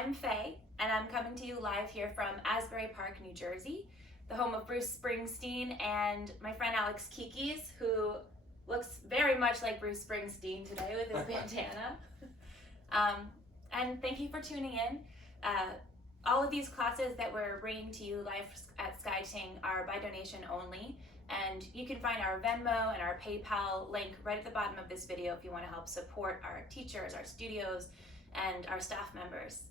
I'm Faye, and I'm coming to you live here from Asbury Park, New Jersey, the home of Bruce Springsteen and my friend Alex Kikis, who looks very much like Bruce Springsteen today with his bandana. And thank you for tuning in. All of these classes that we're bringing to you live at Ting are by donation only, and you can find our Venmo and our PayPal link right at the bottom of this video if you want to help support our teachers, our studios, and our staff members.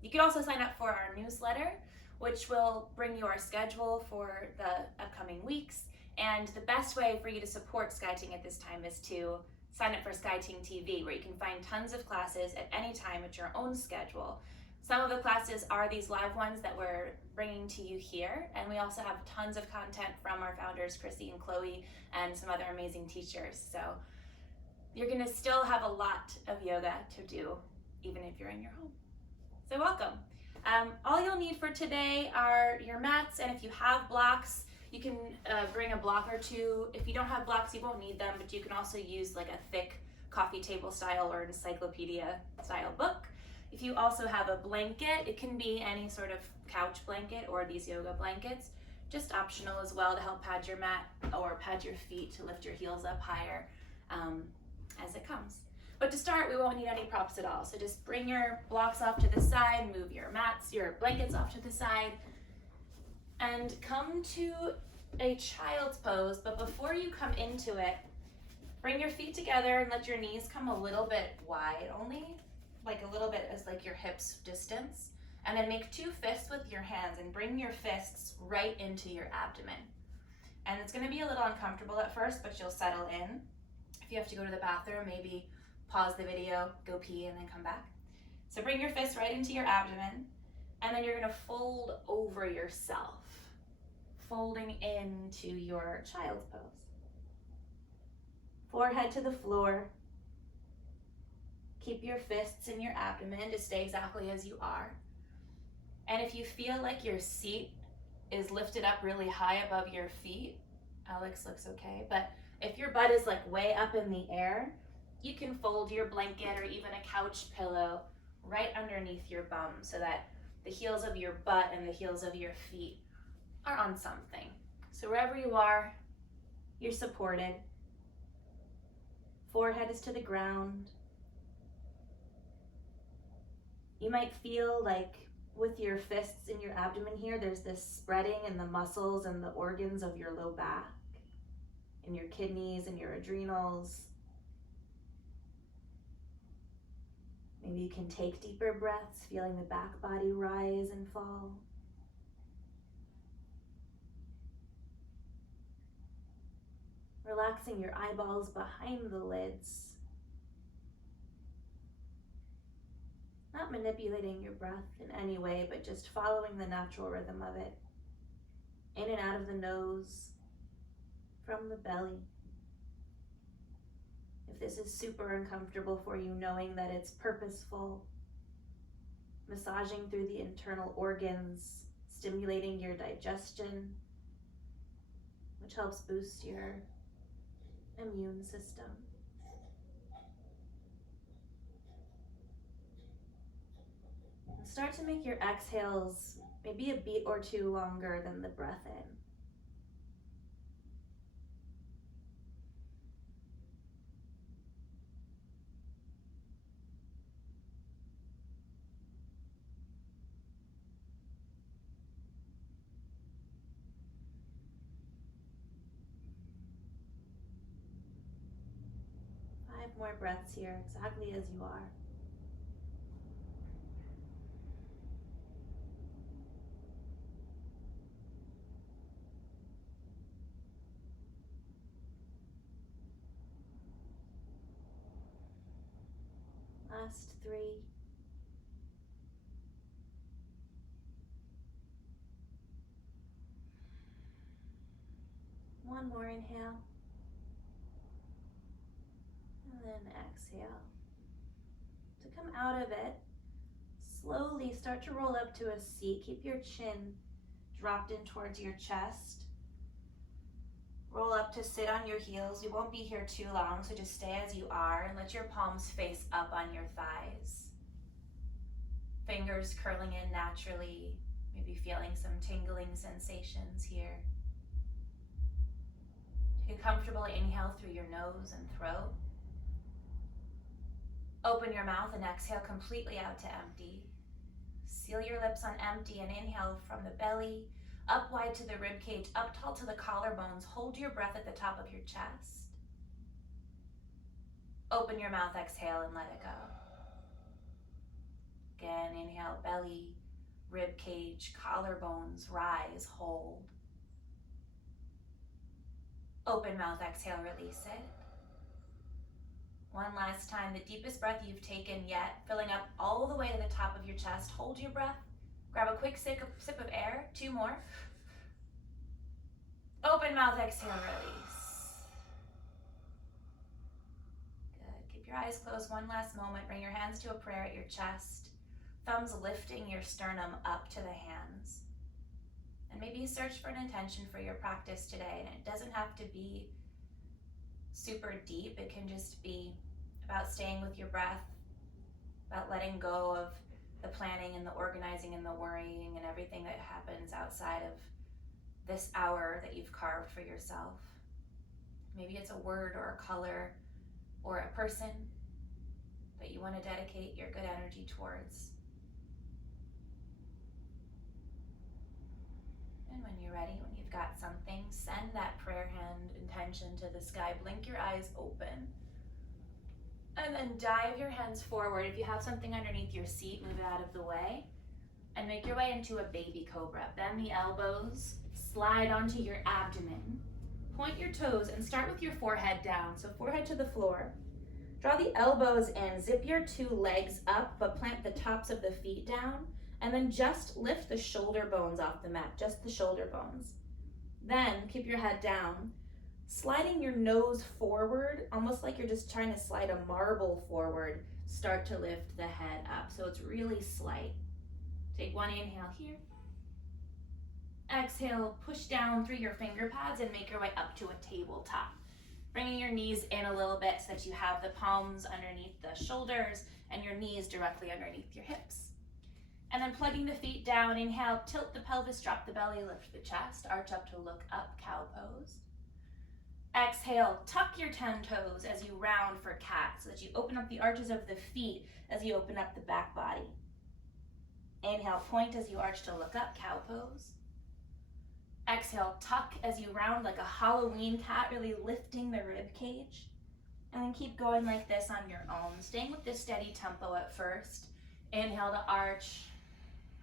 You can also sign up for our newsletter, which will bring you our schedule for the upcoming weeks. And the best way for you to support SkyTing at this time is to sign up for SkyTing TV, where you can find tons of classes at any time at your own schedule. Some of the classes are these live ones that we're bringing to you here, and we also have tons of content from our founders, Chrissy and Chloe, and some other amazing teachers. So you're gonna still have a lot of yoga to do, even if you're in your home. So welcome. All you'll need for today are your mats, and if you have blocks, you can bring a block or two. If you don't have blocks, you won't need them, but you can also use like a thick coffee table style or encyclopedia style book. If you also have a blanket, it can be any sort of couch blanket or these yoga blankets, just optional as well to help pad your mat or pad your feet to lift your heels up higher as it comes. But to start, we won't need any props at all. So just bring your blocks off to the side, move your mats, your blankets off to the side, and come to a child's pose. But before you come into it, bring your feet together and let your knees come a little bit wide, only like a little bit as like your hips distance. And then make two fists with your hands and bring your fists right into your abdomen. And it's gonna be a little uncomfortable at first, but you'll settle in. If you have to go to the bathroom, maybe pause the video, go pee, and then come back. So bring your fist right into your abdomen, and then you're gonna fold over yourself, folding into your child's pose. Forehead to the floor. Keep your fists in your abdomen to stay exactly as you are. And if you feel like your seat is lifted up really high above your feet, Alex looks okay, but if your butt is like way up in the air, you can fold your blanket or even a couch pillow right underneath your bum so that the heels of your butt and the heels of your feet are on something. So wherever you are, you're supported. Forehead is to the ground. You might feel like with your fists in your abdomen here, there's this spreading in the muscles and the organs of your low back, in your kidneys and your adrenals. Maybe you can take deeper breaths, feeling the back body rise and fall. Relaxing your eyeballs behind the lids. Not manipulating your breath in any way, but just following the natural rhythm of it. In and out of the nose, from the belly. If this is super uncomfortable for you, knowing that it's purposeful, massaging through the internal organs, stimulating your digestion, which helps boost your immune system. And start to make your exhales maybe a beat or two longer than the breath in. Five more breaths here, exactly as you are. Last three. One more inhale. And then exhale. To come out of it, slowly start to roll up to a seat. Keep your chin dropped in towards your chest. Roll up to sit on your heels. You won't be here too long, so just stay as you are and let your palms face up on your thighs. Fingers curling in naturally, maybe feeling some tingling sensations here. Take a comfortable inhale through your nose and throat. Open your mouth and exhale completely out to empty. Seal your lips on empty and inhale from the belly, up wide to the rib cage, up tall to the collarbones. Hold your breath at the top of your chest. Open your mouth, exhale, and let it go. Again, inhale, belly, rib cage, collarbones, rise, hold. Open mouth, exhale, release it. One last time, the deepest breath you've taken yet, filling up all the way to the top of your chest. Hold your breath. Grab a quick sip of air. 2 more. Open mouth, exhale, release. Good. Keep your eyes closed one last moment. Bring your hands to a prayer at your chest. Thumbs lifting your sternum up to the hands. And maybe search for an intention for your practice today. And it doesn't have to be super deep. It can just be about staying with your breath, about letting go of the planning and the organizing and the worrying and everything that happens outside of this hour that you've carved for yourself. Maybe it's a word or a color or a person that you want to dedicate your good energy towards. And when you're ready, when you've got something, send that prayer hand intention to the sky. Blink your eyes open. And then dive your hands forward. If you have something underneath your seat, move it out of the way. And make your way into a baby cobra. Bend the elbows, slide onto your abdomen. Point your toes and start with your forehead down. So forehead to the floor. Draw the elbows in, zip your 2 legs up, but plant the tops of the feet down. And then just lift the shoulder bones off the mat, just the shoulder bones. Then keep your head down, sliding your nose forward, almost like you're just trying to slide a marble forward. Start to lift the head up, so it's really slight. Take 1 inhale here. Exhale, push down through your finger pads and make your way up to a tabletop. Bringing your knees in a little bit so that you have the palms underneath the shoulders and your knees directly underneath your hips. And then plugging the feet down, inhale, tilt the pelvis, drop the belly, lift the chest, arch up to look up, cow pose. Exhale, tuck your 10 toes as you round for cat so that you open up the arches of the feet as you open up the back body. Inhale, point as you arch to look up, cow pose. Exhale, tuck as you round like a Halloween cat, really lifting the rib cage. And then keep going like this on your own, staying with this steady tempo at first. Inhale to arch.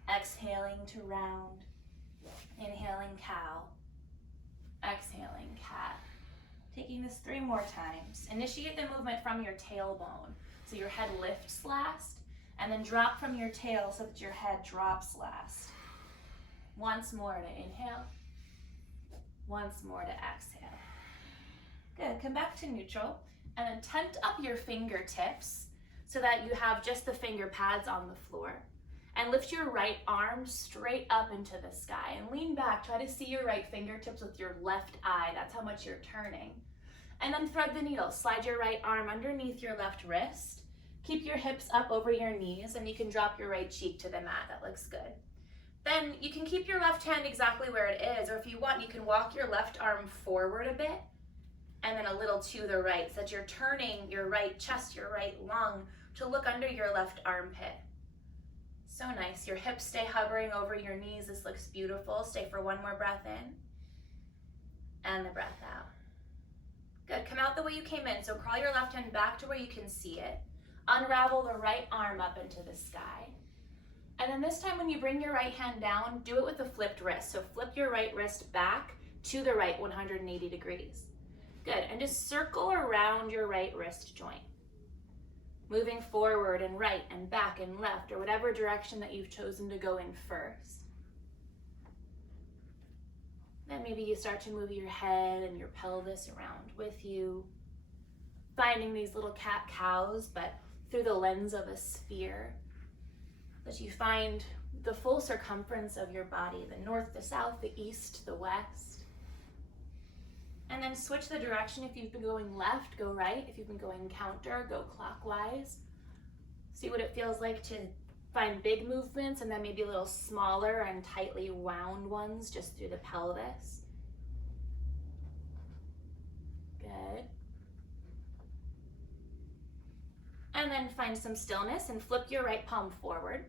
Exhaling to round, inhaling cow, exhaling cat. Taking this 3 more times. Initiate the movement from your tailbone. So your head lifts last, and then drop from your tail so that your head drops last. Once more to inhale, once more to exhale. Good, come back to neutral, and then tent up your fingertips so that you have just the finger pads on the floor. And lift your right arm straight up into the sky and lean back. Try to see your right fingertips with your left eye. That's how much you're turning. And then thread the needle. Slide your right arm underneath your left wrist. Keep your hips up over your knees and you can drop your right cheek to the mat. That looks good. Then you can keep your left hand exactly where it is, or if you want, you can walk your left arm forward a bit and then a little to the right so that you're turning your right chest, your right lung to look under your left armpit. So nice. Your hips stay hovering over your knees. This looks beautiful. Stay for 1 more breath in and the breath out. Good. Come out the way you came in. So crawl your left hand back to where you can see it. Unravel the right arm up into the sky. And then this time when you bring your right hand down, do it with a flipped wrist. So flip your right wrist back to the right 180 degrees. Good. And just circle around your right wrist joint. Moving forward and right and back and left, or whatever direction that you've chosen to go in first. Then maybe you start to move your head and your pelvis around with you, finding these little cat-cows, but through the lens of a sphere, that you find the full circumference of your body, the north, the south, the east, the west. And then switch the direction. If you've been going left, go right. If you've been going counter, go clockwise. See what it feels like to find big movements and then maybe a little smaller and tightly wound ones just through the pelvis. Good. And then find some stillness and flip your right palm forward.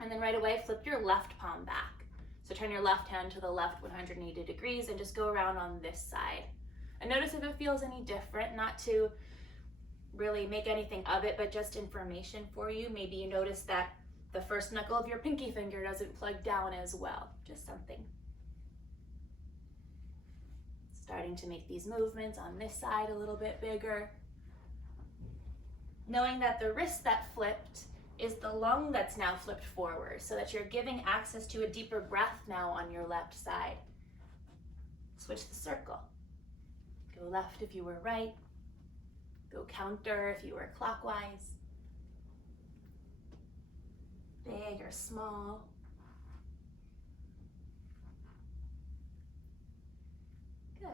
And then right away, flip your left palm back. So turn your left hand to the left 180 degrees and just go around on this side. And notice if it feels any different, not to really make anything of it, but just information for you. Maybe you notice that the first knuckle of your pinky finger doesn't plug down as well. Just something. Starting to make these movements on this side a little bit bigger. Knowing that the wrist that flipped is the lung that's now flipped forward, so that you're giving access to a deeper breath now on your left side. Switch the circle. Go left if you were right. Go counter if you were clockwise. Big or small. Good.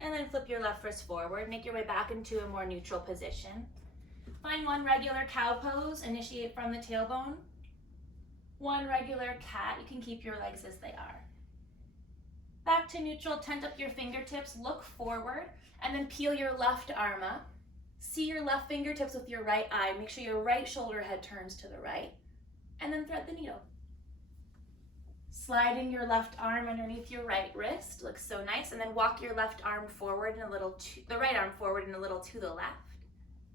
And then flip your left wrist forward. Make your way back into a more neutral position. Find one regular cow pose. Initiate from the tailbone. One regular cat. You can keep your legs as they are. Back to neutral. Tent up your fingertips. Look forward. And then peel your left arm up. See your left fingertips with your right eye. Make sure your right shoulder head turns to the right. And then thread the needle. Sliding your left arm underneath your right wrist. Looks so nice. And then walk your left arm forward and a little the right arm forward and a little to the left.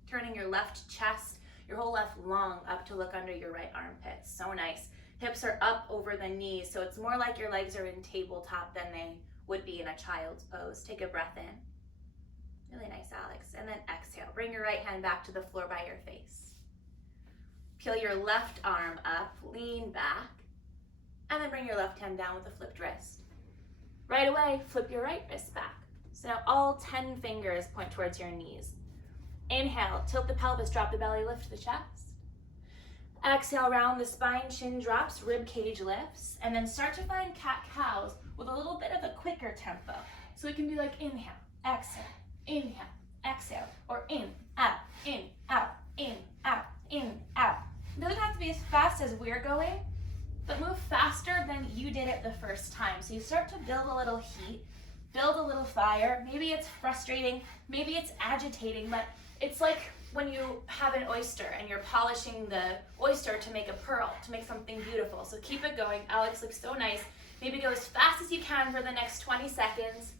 Turning your left chest, your whole left lung up to look under your right armpit. So nice. Hips are up over the knees, so it's more like your legs are in tabletop than they would be in a child's pose. Take a breath in. Really nice, Alex. And then exhale. Bring your right hand back to the floor by your face. Peel your left arm up, lean back, and then bring your left hand down with a flipped wrist. Right away, flip your right wrist back. So now all 10 fingers point towards your knees. Inhale, tilt the pelvis, drop the belly, lift the chest. Exhale, round the spine, chin drops, rib cage lifts, and then start to find cat-cows with a little bit of a quicker tempo. So it can be like inhale, exhale, or in, out, in, out, in, out, in, out. It doesn't have to be as fast as we're going, but move faster than you did it the first time. So you start to build a little heat, build a little fire. Maybe it's frustrating, maybe it's agitating, but it's like when you have an oyster and you're polishing the oyster to make a pearl, to make something beautiful. So keep it going. Alex looks so nice. Maybe go as fast as you can for the next 20 seconds.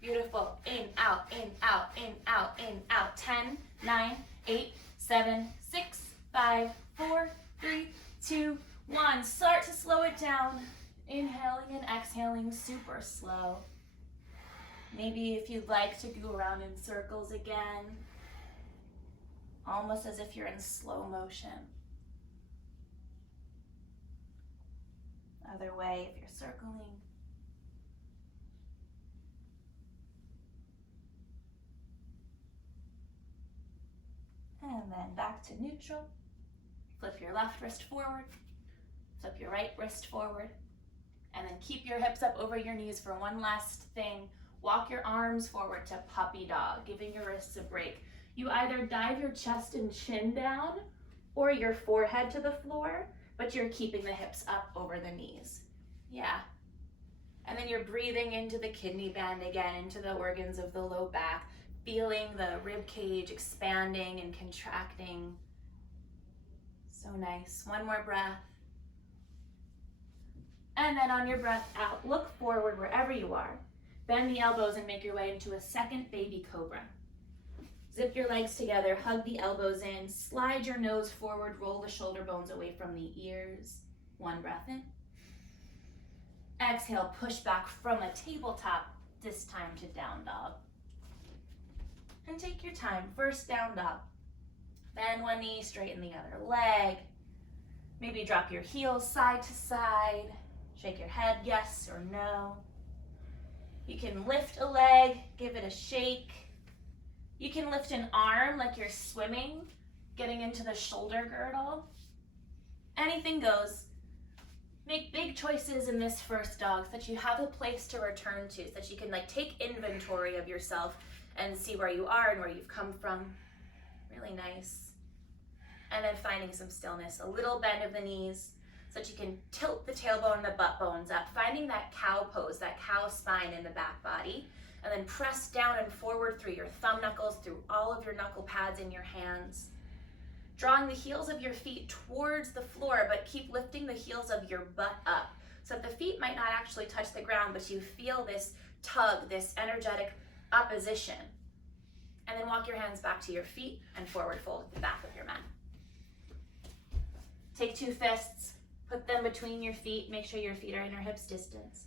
Beautiful. In, out, in, out, in, out, in, out. 10, 9, 8, 7, 6, 5, 4, 3, 2, 1. Start to slow it down. Inhaling and exhaling super slow. Maybe if you'd like to go around in circles again, almost as if you're in slow motion. Other way, if you're circling. And then back to neutral. Flip your left wrist forward. Flip your right wrist forward. And then keep your hips up over your knees for one last thing. Walk your arms forward to puppy dog, giving your wrists a break. You either dive your chest and chin down or your forehead to the floor, but you're keeping the hips up over the knees. Yeah. And then you're breathing into the kidney band again, into the organs of the low back, feeling the rib cage expanding and contracting. So nice. One more breath. And then on your breath out, look forward wherever you are. Bend the elbows and make your way into a second baby cobra. Zip your legs together, hug the elbows in, slide your nose forward, roll the shoulder bones away from the ears. One breath in. Exhale, push back from a tabletop, this time to down dog. And take your time, first down dog. Bend one knee, straighten the other leg. Maybe drop your heels side to side. Shake your head yes or no. You can lift a leg, give it a shake. You can lift an arm like you're swimming, getting into the shoulder girdle. Anything goes. Make big choices in this first dog so that you have a place to return to, so that you can take inventory of yourself and see where you are and where you've come from. Really nice. and then finding some stillness. A little bend of the knees so that you can tilt the tailbone and the butt bones up, finding that cow pose, that cow spine in the back body, and then press down and forward through your thumb knuckles, through all of your knuckle pads in your hands. Drawing the heels of your feet towards the floor, but keep lifting the heels of your butt up, so that the feet might not actually touch the ground, but you feel this tug, this energetic opposition. And then walk your hands back to your feet and forward fold at the back of your mat. Take 2 fists, put them between your feet, make sure your feet are inner hips distance.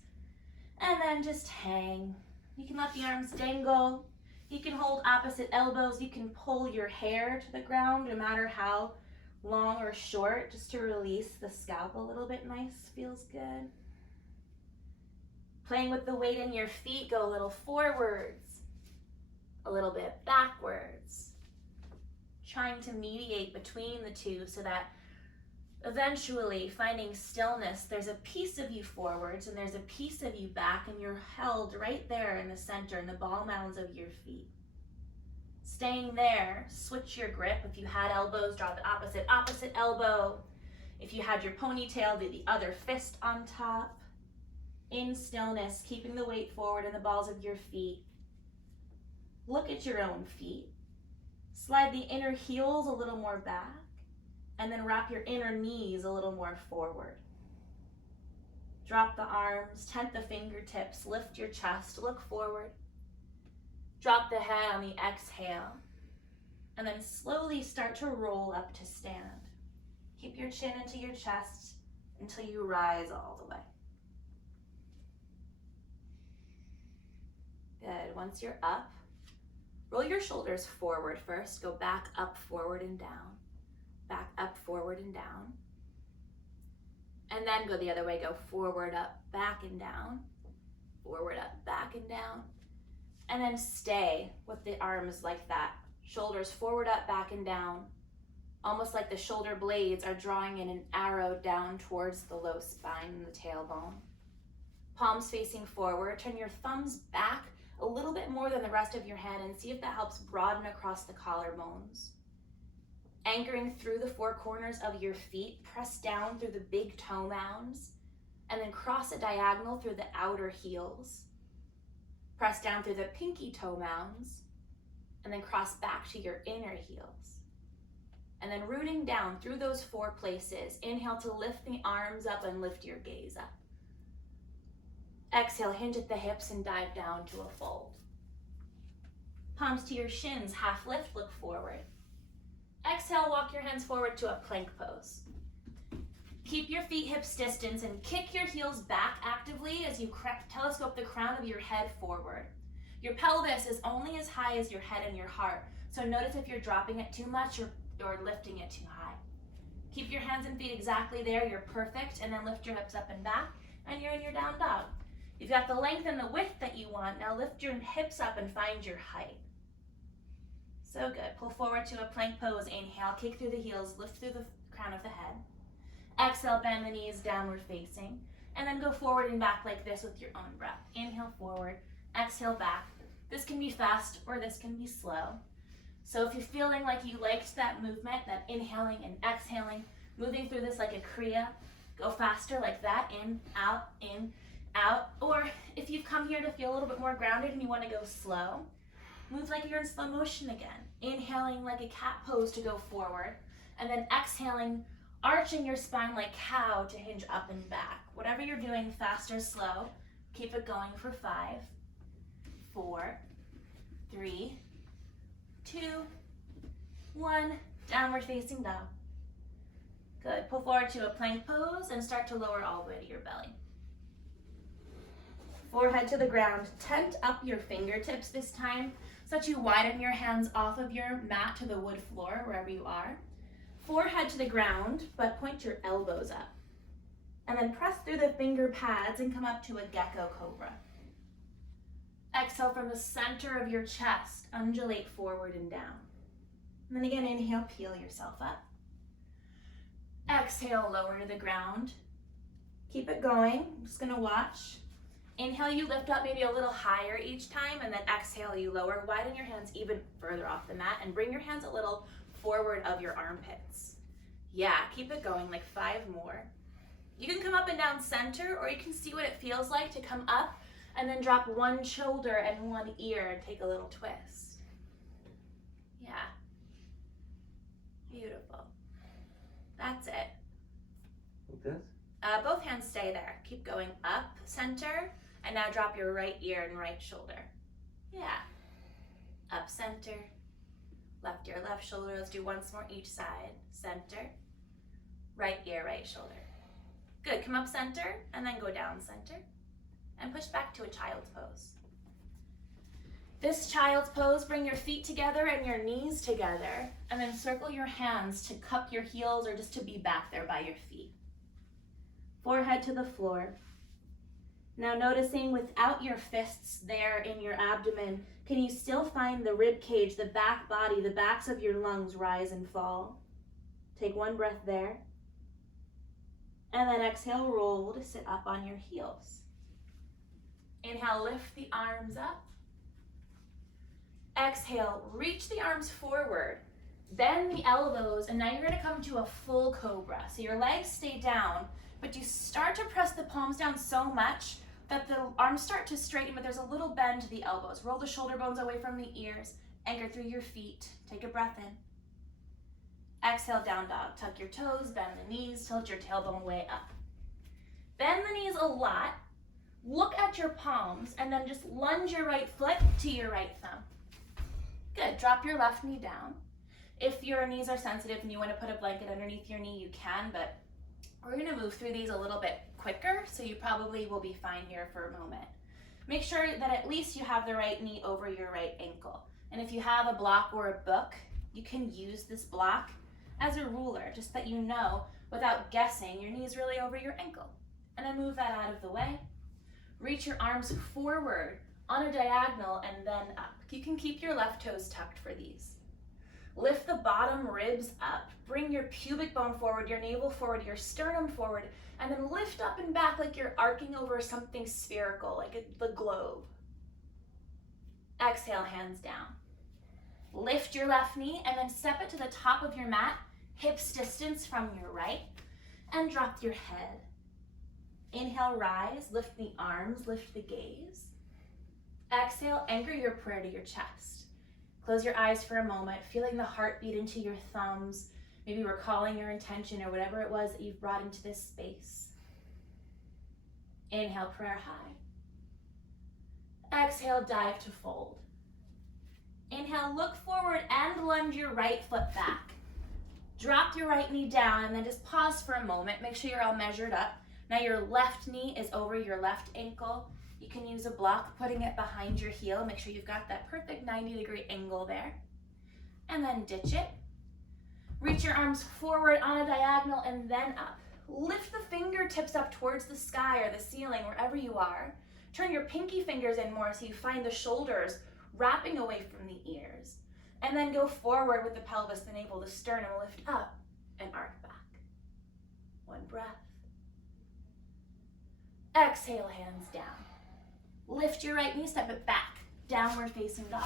And then just hang. You can let the arms dangle. You can hold opposite elbows. You can pull your hair to the ground, no matter how long or short, just to release the scalp a little bit nice, feels good. Playing with the weight in your feet, go a little forwards, a little bit backwards. Trying to mediate between the two so that eventually, finding stillness, there's a piece of you forwards and there's a piece of you back, and you're held right there in the center, in the ball mounds of your feet. Staying there, switch your grip. If you had elbows, draw the opposite elbow. If you had your ponytail, do the other fist on top. In stillness, keeping the weight forward in the balls of your feet. Look at your own feet. Slide the inner heels a little more back, and then wrap your inner knees a little more forward. Drop the arms, tent the fingertips, lift your chest, look forward. Drop the head on the exhale, and then slowly start to roll up to stand. Keep your chin into your chest until you rise all the way. Good. Once you're up, roll your shoulders forward first. Go back, up, forward, and down. Back, up, forward, and down. And then go the other way. Go forward, up, back, and down. Forward, up, back, and down. And then stay with the arms like that. Shoulders forward, up, back, and down. Almost like the shoulder blades are drawing in an arrow down towards the low spine and the tailbone. Palms facing forward. Turn your thumbs back a little bit more than the rest of your head and see if that helps broaden across the collarbones. Anchoring through the 4 corners of your feet, press down through the big toe mounds, and then cross a diagonal through the outer heels. Press down through the pinky toe mounds, and then cross back to your inner heels. And then rooting down through those 4 places, inhale to lift the arms up and lift your gaze up. Exhale, hinge at the hips and dive down to a fold. Palms to your shins, half lift, look forward. Exhale, walk your hands forward to a plank pose. Keep your feet hips distance and kick your heels back actively as you telescope the crown of your head forward. Your pelvis is only as high as your head and your heart, so notice if you're dropping it too much or lifting it too high. Keep your hands and feet exactly there, you're perfect, and then lift your hips up and back, and you're in your down dog. You've got the length and the width that you want. Now lift your hips up and find your height. So good. Pull forward to a plank pose. Inhale, kick through the heels, lift through the crown of the head. Exhale, bend the knees, downward facing. And then go forward and back like this with your own breath. Inhale forward, exhale back. This can be fast or this can be slow. So if you're feeling like you liked that movement, that inhaling and exhaling, moving through this like a Kriya, go faster like that. In, out, or if you've come here to feel a little bit more grounded and you want to go slow, move like you're in slow motion again. Inhaling like a cat pose to go forward, and then exhaling, arching your spine like cow to hinge up and back. Whatever you're doing, fast or slow, keep it going for 5, 4, 3, 2, 1, downward facing dog. Good, pull forward to a plank pose and start to lower all the way to your belly. Forehead to the ground, tent up your fingertips this time so that you widen your hands off of your mat to the wood floor, wherever you are. Forehead to the ground, but point your elbows up. And then press through the finger pads and come up to a gecko cobra. Exhale from the center of your chest, undulate forward and down. And then again, inhale, peel yourself up. Exhale, lower to the ground. Keep it going, I'm just gonna watch. Inhale, you lift up maybe a little higher each time, and then exhale, you lower. Widen your hands even further off the mat and bring your hands a little forward of your armpits. Yeah, keep it going, like 5 more. You can come up and down center, or you can see what it feels like to come up and then drop one shoulder and one ear and take a little twist. Yeah. Beautiful. That's it. Like this? Both hands stay there. Keep going up, center, and now drop your right ear and right shoulder. Yeah. Up, center. Left ear, left shoulder. Let's do once more each side. Center. Right ear, right shoulder. Good. Come up center, and then go down center. And push back to a child's pose. This child's pose, bring your feet together and your knees together, and then circle your hands to cup your heels or just to be back there by your feet. Forehead to the floor. Now noticing without your fists there in your abdomen, can you still find the rib cage, the back body, the backs of your lungs rise and fall? Take one breath there. And then exhale, roll to sit up on your heels. Inhale, lift the arms up. Exhale, reach the arms forward. Bend the elbows, and now you're going to come to a full cobra. So your legs stay down, but you start to press the palms down so much that the arms start to straighten, but there's a little bend to the elbows. Roll the shoulder bones away from the ears. Anchor through your feet. Take a breath in. Exhale, down dog. Tuck your toes, bend the knees, tilt your tailbone way up. Bend the knees a lot. Look at your palms, and then just lunge your right foot to your right thumb. Good. Drop your left knee down. If your knees are sensitive and you want to put a blanket underneath your knee, you can, but we're going to move through these a little bit quicker, so you probably will be fine here for a moment. Make sure that at least you have the right knee over your right ankle. And if you have a block or a book, you can use this block as a ruler, just that you know, without guessing, your knee is really over your ankle. And then move that out of the way. Reach your arms forward on a diagonal and then up. You can keep your left toes tucked for these. Lift the bottom ribs up. Bring your pubic bone forward, your navel forward, your sternum forward, and then lift up and back like you're arcing over something spherical, like the globe. Exhale, hands down. Lift your left knee and then step it to the top of your mat, hips distance from your right, and drop your head. Inhale, rise, lift the arms, lift the gaze. Exhale, anchor your prayer to your chest. Close your eyes for a moment, feeling the heartbeat into your thumbs, maybe recalling your intention or whatever it was that you've brought into this space. Inhale, prayer high. Exhale, dive to fold. Inhale, look forward and lunge your right foot back. Drop your right knee down and then just pause for a moment. Make sure you're all measured up. Now your left knee is over your left ankle. You can use a block, putting it behind your heel. Make sure you've got that perfect 90-degree angle there. And then ditch it. Reach your arms forward on a diagonal and then up. Lift the fingertips up towards the sky or the ceiling, wherever you are. Turn your pinky fingers in more so you find the shoulders wrapping away from the ears. And then go forward with the pelvis, the navel, the sternum, lift up and arc back. One breath. Exhale, hands down. Lift your right knee, step it back, downward facing dog.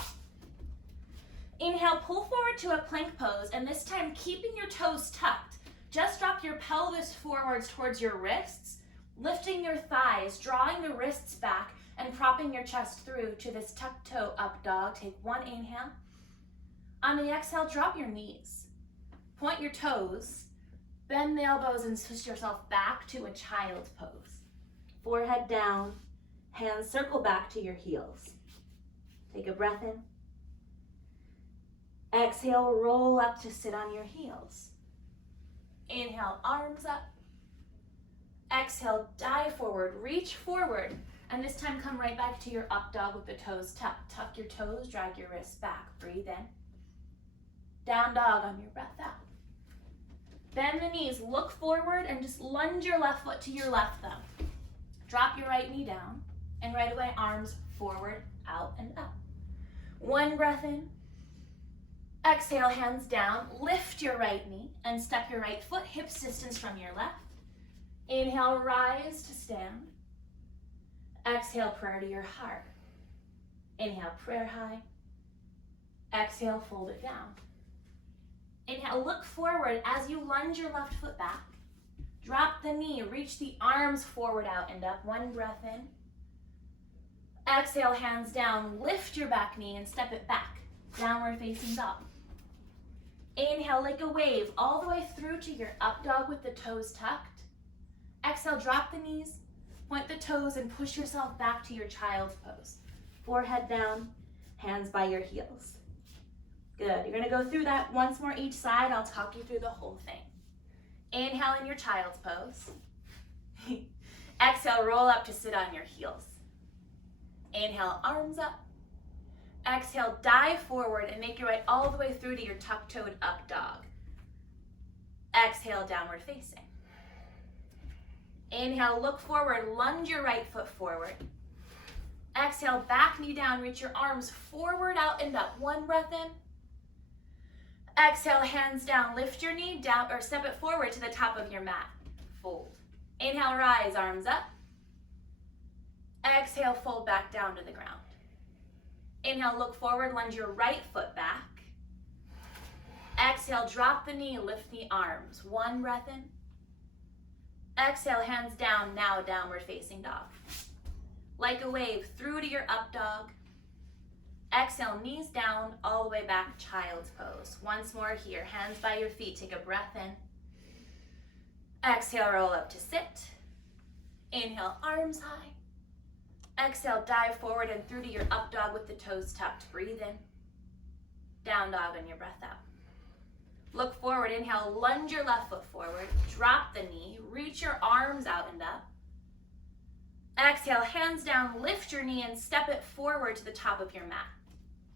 Inhale, pull forward to a plank pose, and this time keeping your toes tucked. Just drop your pelvis forwards towards your wrists, lifting your thighs, drawing the wrists back, and propping your chest through to this tucked toe up dog. Take one inhale. On the exhale, drop your knees. Point your toes, bend the elbows, and switch yourself back to a child's pose. Forehead down. Hands circle back to your heels. Take a breath in. Exhale, roll up to sit on your heels. Inhale, arms up. Exhale, dive forward, reach forward, and this time come right back to your up dog with the toes tucked. Tuck your toes, drag your wrists back, breathe in. Down dog on your breath out. Bend the knees, look forward, and just lunge your left foot to your left thumb. Drop your right knee down. And right away, arms forward, out, and up. One breath in. Exhale, hands down. Lift your right knee and step your right foot hips distance from your left. Inhale, rise to stand. Exhale, prayer to your heart. Inhale, prayer high. Exhale, fold it down. Inhale, look forward as you lunge your left foot back. Drop the knee, reach the arms forward, out, and up. One breath in. Exhale, hands down, lift your back knee and step it back. Downward facing dog. Inhale like a wave all the way through to your up dog with the toes tucked. Exhale, drop the knees, point the toes, and push yourself back to your child's pose. Forehead down, hands by your heels. Good, you're gonna go through that once more each side. I'll talk you through the whole thing. Inhale in your child's pose. Exhale, roll up to sit on your heels. Inhale, arms up. Exhale, dive forward and make your way all the way through to your tuck-toed up dog. Exhale, downward facing. Inhale, look forward, lunge your right foot forward. Exhale, back knee down, reach your arms forward, out, and up. One breath in. Exhale, hands down, lift your knee down or step it forward to the top of your mat. Fold. Inhale, rise, arms up. Exhale, fold back down to the ground. Inhale, look forward, lunge your right foot back. Exhale, drop the knee, lift the arms. One breath in. Exhale, hands down, now downward facing dog. Like a wave, through to your up dog. Exhale, knees down, all the way back, child's pose. Once more here, hands by your feet, take a breath in. Exhale, roll up to sit. Inhale, arms high. Exhale, dive forward and through to your up dog with the toes tucked. Breathe in. Down dog on your breath out. Look forward, inhale, lunge your left foot forward, drop the knee, reach your arms out and up. Exhale, hands down, lift your knee and step it forward to the top of your mat.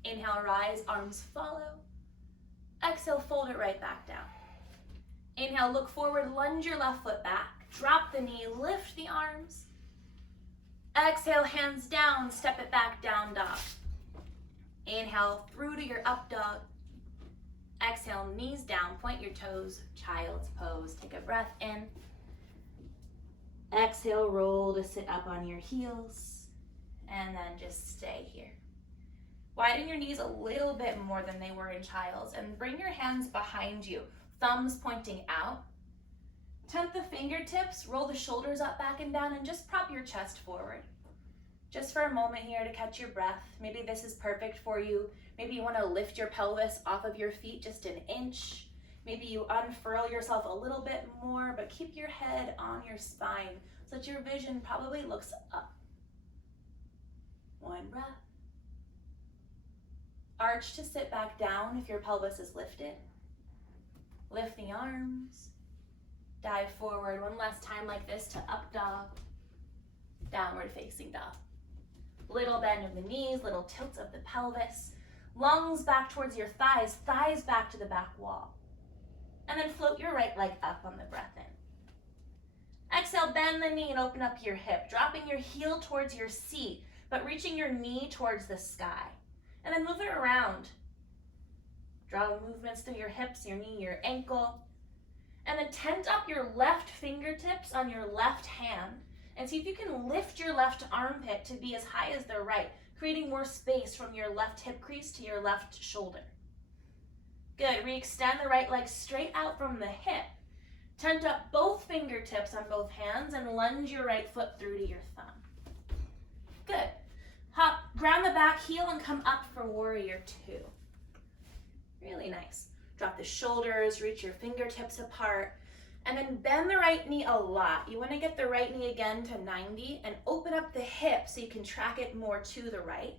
Inhale, rise, arms follow. Exhale, fold it right back down. Inhale, look forward, lunge your left foot back, drop the knee, lift the arms. Exhale, hands down, step it back, down dog. Inhale, through to your up dog. Exhale, knees down, point your toes, child's pose. Take a breath in. Exhale, roll to sit up on your heels. And then just stay here. Widen your knees a little bit more than they were in child's and bring your hands behind you, thumbs pointing out. Tent the fingertips, roll the shoulders up, back, and down, and just prop your chest forward. Just for a moment here to catch your breath. Maybe this is perfect for you. Maybe you want to lift your pelvis off of your feet just an inch. Maybe you unfurl yourself a little bit more, but keep your head on your spine so that your vision probably looks up. One breath. Arch to sit back down if your pelvis is lifted. Lift the arms. Dive forward one last time like this to up dog. Downward facing dog. Little bend of the knees, little tilt of the pelvis. Lungs back towards your thighs, thighs back to the back wall. And then float your right leg up on the breath in. Exhale, bend the knee and open up your hip, dropping your heel towards your seat, but reaching your knee towards the sky. And then move it around. Draw movements through your hips, your knee, your ankle. And then tent up your left fingertips on your left hand and see if you can lift your left armpit to be as high as the right, creating more space from your left hip crease to your left shoulder. Good, re-extend the right leg straight out from the hip. Tent up both fingertips on both hands and lunge your right foot through to your thumb. Good. Hop, ground the back heel and come up for warrior two. Really nice. Drop the shoulders, reach your fingertips apart, and then bend the right knee a lot. You want to get the right knee again to 90 and open up the hip so you can track it more to the right.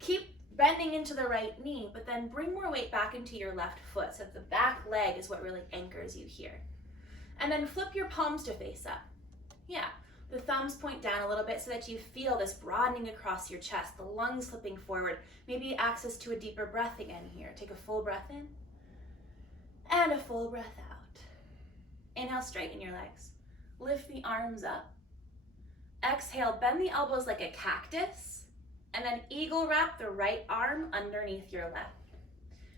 Keep bending into the right knee, but then bring more weight back into your left foot so that the back leg is what really anchors you here. And then flip your palms to face up. Yeah, the thumbs point down a little bit so that you feel this broadening across your chest, the lungs slipping forward, maybe access to a deeper breath again here. Take a full breath in and a full breath out. Inhale, straighten your legs. Lift the arms up. Exhale, bend the elbows like a cactus, and then eagle wrap the right arm underneath your left.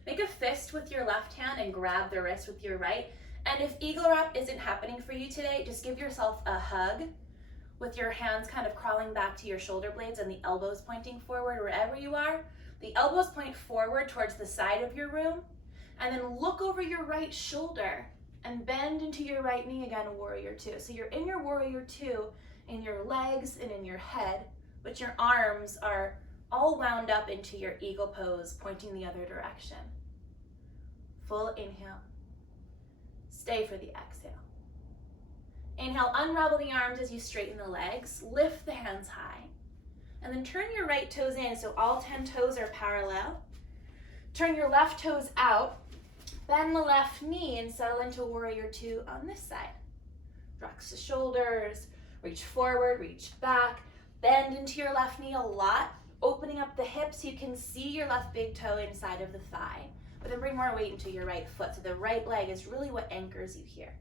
Make a fist with your left hand and grab the wrist with your right. And if eagle wrap isn't happening for you today, just give yourself a hug with your hands kind of crawling back to your shoulder blades and the elbows pointing forward wherever you are. The elbows point forward towards the side of your room, And then look over your right shoulder and bend into your right knee again, warrior two. So you're in your warrior two in your legs and in your head, but your arms are all wound up into your eagle pose, pointing the other direction. Full inhale. Stay for the exhale. Inhale, unravel the arms as you straighten the legs, lift the hands high, and then turn your right toes in so all 10 toes are parallel. Turn your left toes out, bend the left knee and settle into warrior two on this side. Relax the shoulders, reach forward, reach back, bend into your left knee a lot, opening up the hips so you can see your left big toe inside of the thigh, but then bring more weight into your right foot. So the right leg is really what anchors you here.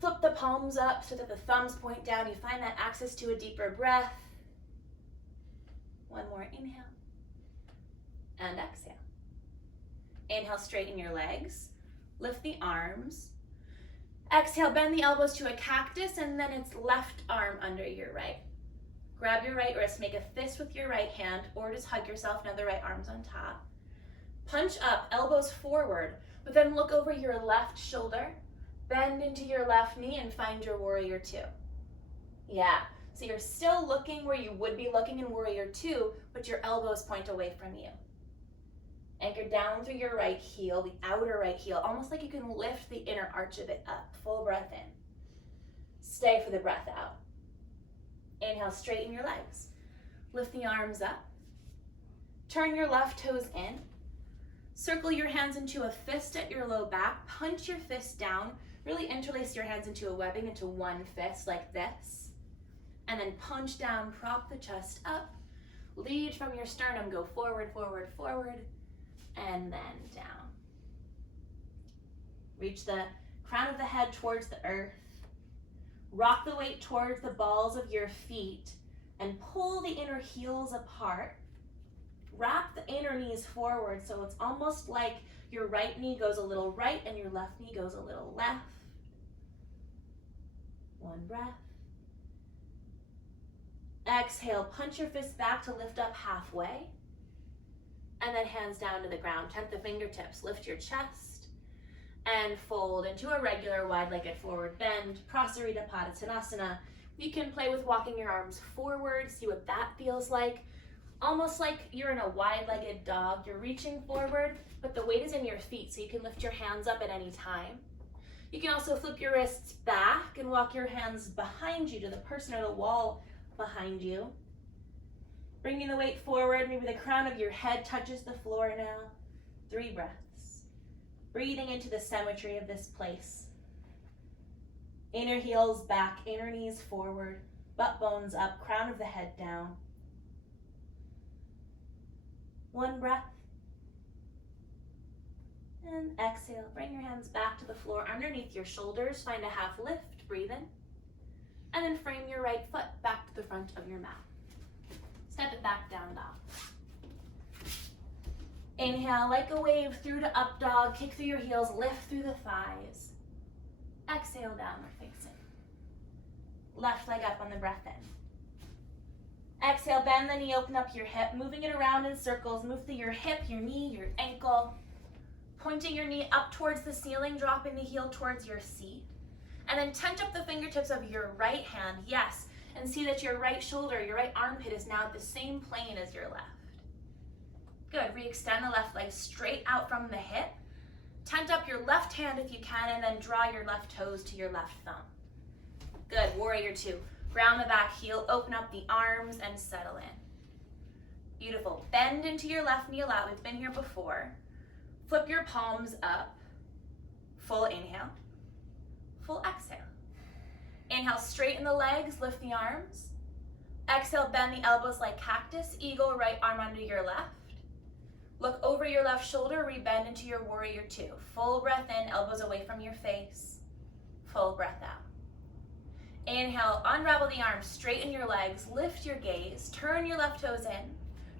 Flip the palms up so that the thumbs point down. You find that access to a deeper breath. One more inhale and exhale. Inhale, straighten your legs, lift the arms. Exhale, bend the elbows to a cactus, and then it's left arm under your right. Grab your right wrist, make a fist with your right hand, or just hug yourself, now the right arm's on top. Punch up, elbows forward, but then look over your left shoulder, bend into your left knee, and find your warrior two. Yeah, so you're still looking where you would be looking in warrior two, but your elbows point away from you. Anchor down through your right heel, the outer right heel, almost like you can lift the inner arch of it up. Full breath in. Stay for the breath out. Inhale, straighten your legs. Lift the arms up. Turn your left toes in. Circle your hands into a fist at your low back. Punch your fist down. Really interlace your hands into a webbing, into one fist like this. And then punch down, prop the chest up. Lead from your sternum, go forward, forward, forward. And then down. Reach the crown of the head towards the earth. Rock the weight towards the balls of your feet and pull the inner heels apart. Wrap the inner knees forward so it's almost like your right knee goes a little right and your left knee goes a little left. One breath. Exhale, punch your fist back to lift up halfway. And then hands down to the ground. Tempt the fingertips, lift your chest, and fold into a regular wide-legged forward bend, Prasarita Padasana. You can play with walking your arms forward, see what that feels like. Almost like you're in a wide-legged dog. You're reaching forward, but the weight is in your feet, so you can lift your hands up at any time. You can also flip your wrists back and walk your hands behind you to the person or the wall behind you. Bringing the weight forward, maybe the crown of your head touches the floor now. 3 breaths. Breathing into the symmetry of this place. Inner heels back, inner knees forward, butt bones up, crown of the head down. 1 breath. And exhale, bring your hands back to the floor underneath your shoulders, find a half lift, breathe in. And then frame your right foot back to the front of your mat. Step it back, down dog. Inhale, like a wave through to up dog, kick through your heels, lift through the thighs. Exhale, downward facing. Left leg up on the breath in. Exhale, bend the knee, open up your hip, moving it around in circles. Move through your hip, your knee, your ankle. Pointing your knee up towards the ceiling, dropping the heel towards your seat. And then tent up the fingertips of your right hand, yes, and see that your right shoulder, your right armpit is now at the same plane as your left. Good, re-extend the left leg straight out from the hip. Tent up your left hand if you can, and then draw your left toes to your left thumb. Good, warrior two. Ground the back heel, open up the arms, and settle in. Beautiful, bend into your left knee a lot, we've been here before. Flip your palms up, full inhale, full exhale. Inhale, straighten the legs, lift the arms. Exhale, bend the elbows like cactus, eagle, right arm under your left. Look over your left shoulder, rebend into your warrior two. Full breath in, elbows away from your face. Full breath out. Inhale, unravel the arms, straighten your legs, lift your gaze, turn your left toes in,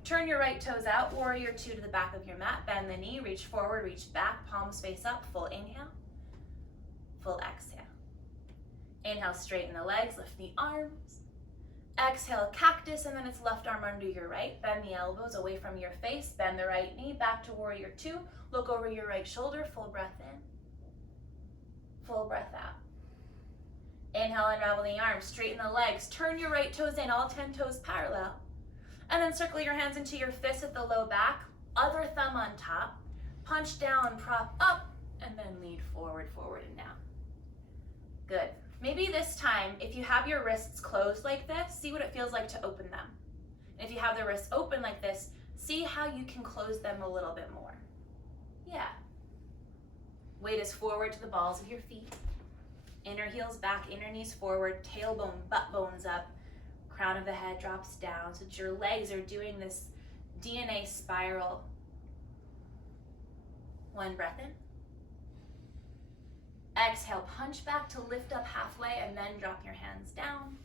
turn your right toes out, warrior two to the back of your mat, bend the knee, reach forward, reach back, palms face up, full inhale, full exhale. Inhale, straighten the legs, lift the arms. Exhale, cactus, and then it's left arm under your right. Bend the elbows away from your face. Bend the right knee back to warrior two. Look over your right shoulder. Full breath in. Full breath out. Inhale, unravel the arms. Straighten the legs. Turn your right toes in, all 10 toes parallel. And then circle your hands into your fists at the low back. Other thumb on top. Punch down, prop up, and then lead forward, forward, and down. Good. Maybe this time, if you have your wrists closed like this, see what it feels like to open them. And if you have the wrists open like this, see how you can close them a little bit more. Yeah. Weight is forward to the balls of your feet. Inner heels back, inner knees forward, tailbone, butt bones up. Crown of the head drops down so that your legs are doing this DNA spiral. One breath in. Exhale, punch back to lift up halfway and then drop your hands down.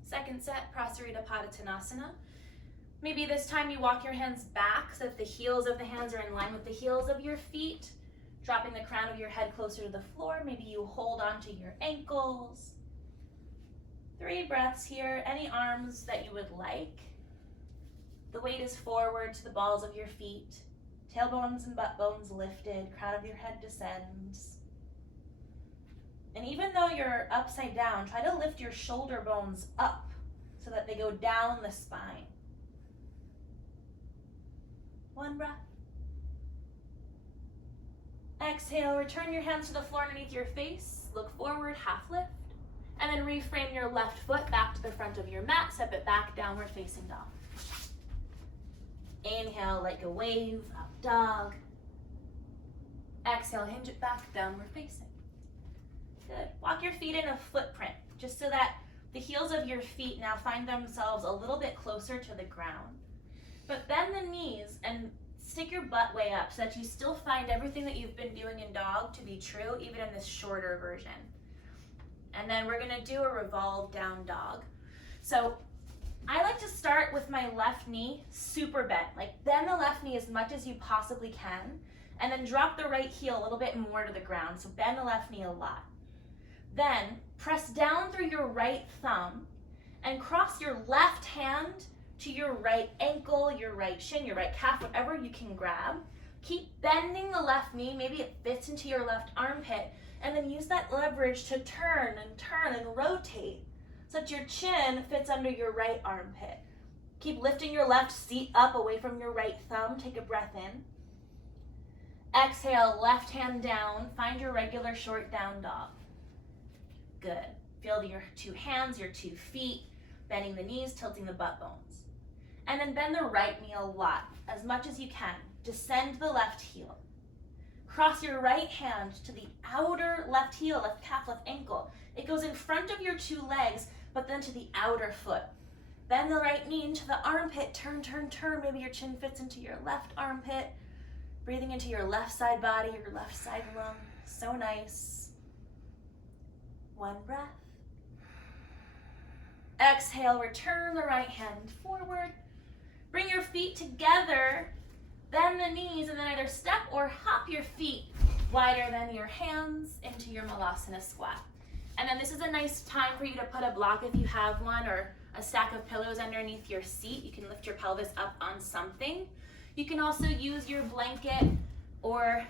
Second set, Prasarita Padottanasana. Maybe this time you walk your hands back so that the heels of the hands are in line with the heels of your feet, dropping the crown of your head closer to the floor. Maybe you hold onto your ankles. 3 breaths here. Any arms that you would like. The weight is forward to the balls of your feet. Tailbones and butt bones lifted. Crown of your head descends. And even though you're upside down, try to lift your shoulder bones up so that they go down the spine. 1 breath. Exhale, return your hands to the floor underneath your face. Look forward, half lift. And then reframe your left foot back to the front of your mat. Step it back, downward facing dog. Inhale like a wave, up dog. Exhale, hinge it back, downward facing. Good. Walk your feet in a footprint, just so that the heels of your feet now find themselves a little bit closer to the ground. But bend the knees and stick your butt way up so that you still find everything that you've been doing in dog to be true, even in this shorter version. And then we're gonna do a revolve down dog. So I like to start with my left knee super bent, like bend the left knee as much as you possibly can, and then drop the right heel a little bit more to the ground, so bend the left knee a lot. Then press down through your right thumb and cross your left hand to your right ankle, your right shin, your right calf, whatever you can grab. Keep bending the left knee, maybe it fits into your left armpit, and then use that leverage to turn and rotate so that your chin fits under your right armpit. Keep lifting your left seat up away from your right thumb. Take a breath in. Exhale, left hand down. Find your regular short down dog. Good. Feel your 2 hands, your 2 feet, bending the knees, tilting the butt bones. And then bend the right knee a lot, as much as you can. Descend the left heel. Cross your right hand to the outer left heel, left calf, left ankle. It goes in front of your 2 legs, but then to the outer foot. Bend the right knee into the armpit. Turn, turn, turn. Maybe your chin fits into your left armpit. Breathing into your left side body, your left side lung. So nice. 1 breath. Exhale, return the right hand forward. Bring your feet together. Bend the knees and then either step or hop your feet wider than your hands into your Malasana squat. And then this is a nice time for you to put a block if you have one, or a stack of pillows underneath your seat. You can lift your pelvis up on something. You can also use your blanket or